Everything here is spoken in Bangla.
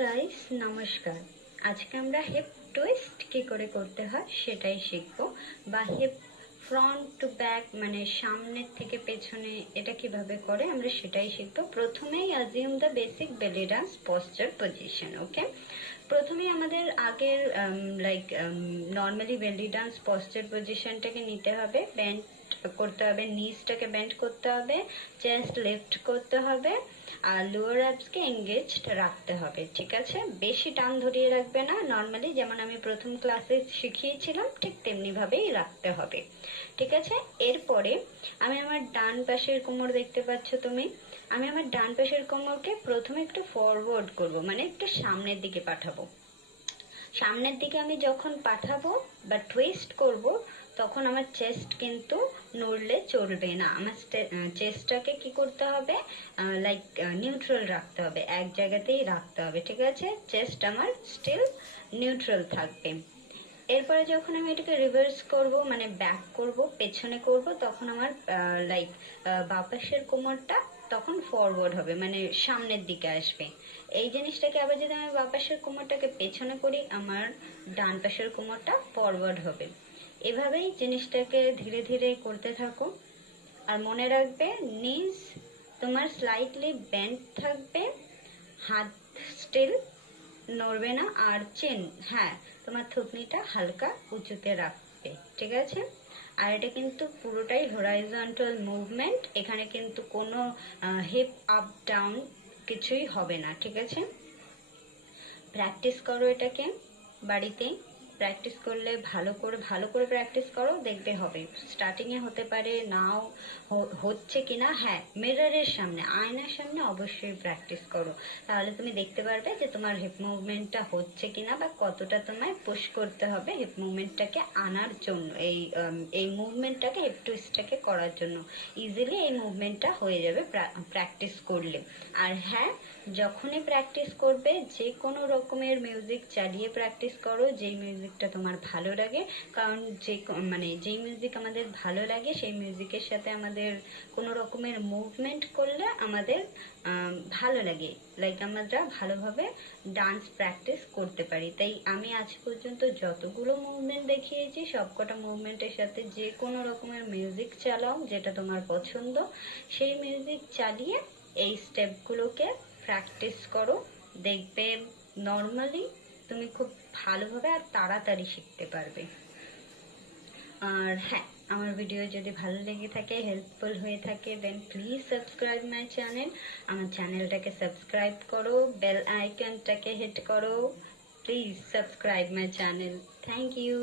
গাইস, নমস্কার। আজকে আমরা হিপ টুইস্ট কি করে করতে হয় সেটাই শিখবো, বা হিপ ফ্রন্ট টু ব্যাক মানে সামনের থেকে পেছনে এটা কিভাবে করে আমরা সেটাই শিখবো। প্রথমেই assume the basic belly dance posture position. Okay, প্রথমেই আমাদের আগের নর্মালি বেলি ডান্স পশ্চার পজিশনটাকে নিতে হবে, বেন্ড করতে হবে, নিচটাকে বেন্ড করতে হবে, চেস্ট লিফট করতে হবে, আর লোয়ার অ্যাবসকে এনগেজড রাখতে হবে। ঠিক আছে, বেশি টান ধরিয়ে রাখবে না, নর্মালি যেমন আমি প্রথম ক্লাসে শিখিয়েছিলাম ঠিক তেমনি ভাবেই রাখতে হবে। ঠিক আছে, এরপরে আমি আমার ডান পাশের কোমর দেখতে পাচ্ছ তুমি, আমি আমার ডান পাশের কোমরকে প্রথমে একটু ফরওয়ার্ড করব, মানে একটু সামনের দিকে পাঠাবো। সামনের দিকে আমি যখন পাঠাবো বা টুইস্ট করব, তখন আমার চেস্ট কিন্তু নড়লে চলবে না। আমার চেস্টটাকে কি করতে হবে, নিউট্রাল রাখতে হবে, এক জায়গাতেই রাখতে হবে। ঠিক আছে, চেস্ট আমার স্টিল নিউট্রাল থাকবে। এরপরে যখন আমি এটাকে রিভার্স করব, মানে ব্যাক করব, পেছনে করব, তখন আমার বাপাসের কোমরটা তখন ফরওয়ার্ড হবে, মানে সামনের দিকে আসবে। এই জিনিসটাকে আবার যদি আমি বাপাসের কোমরটাকে পেছনে করি, আমার ডান পাশের কোমরটা ফরওয়ার্ড হবে। এভাবেই জিনিসটাকে ধীরে ধীরে করতে থাকো। আর মনে রাখবে, নিজ তোমার স্লাইটলি বেন্ড থাকবে, হাত স্টিল নড়বে না, আর চেন, হ্যাঁ, তোমার থুতনিটা হালকা উঁচুতে রাখবে। ঠিক আছে, আর এটা কিন্তু পুরোটাই হরাইজন্টাল মুভমেন্ট, এখানে কিন্তু কোনো হিপ আপ ডাউন কিছুই হবে না। ঠিক আছে, প্র্যাকটিস করো এটাকে বাড়িতে। প্র্যাকটিস করলে ভালো করে প্র্যাকটিস করো, দেখবে হবে। স্টার্টিং এ হতে পারে নাও হচ্ছে কিনা, হ্যাঁ, মিররের সামনে, আয়নার সামনে অবশ্যই প্র্যাকটিস করো, তাহলে তুমি দেখতে পারবে যে তোমার হিপ মুভমেন্টটা হচ্ছে কিনা, বা কতটা তোমায় পুশ করতে হবে হিপ মুভমেন্টটাকে আনার জন্য, এই মুভমেন্টটাকে, হিপ টুইস্টটাকে করার জন্য। ইজিলি এই মুভমেন্টটা হয়ে যাবে প্র্যাকটিস করলে। আর হ্যাঁ, যখনই প্র্যাকটিস করবে, যে কোনো রকমের মিউজিক চালিয়ে প্র্যাকটিস করো, যেই মিউজিকটা তোমার ভালো লাগে। কারণ যেই মিউজিক আমাদের ভালো লাগে সেই মিউজিকের সাথে আমাদের কোনো রকমের মুভমেন্ট করলে আমাদের ভালো লাগে, আমরা ভালোভাবে ডান্স প্র্যাকটিস করতে পারি। তাই আমি আজ পর্যন্ত যতগুলো মুভমেন্ট দেখিয়েছি, সবকটা মুভমেন্টের সাথে যে কোনো রকমের মিউজিক চালাও যেটা তোমার পছন্দ, সেই মিউজিক চালিয়ে এই স্টেপগুলোকে প্র্যাকটিস করো, দেখবে নর্মালি তুমি খুব ভালোভাবে আর তাড়াতাড়ি শিখতে পারবে। আর হ্যাঁ, আমার ভিডিও যদি ভালো লেগে থাকে, হেল্পফুল হয়ে থাকে, then please subscribe my channel. আমার চ্যানেলটাকে সাবস্ক্রাইব করো, বেল আইকনটাকে হিট করো। Please subscribe my channel. Thank you.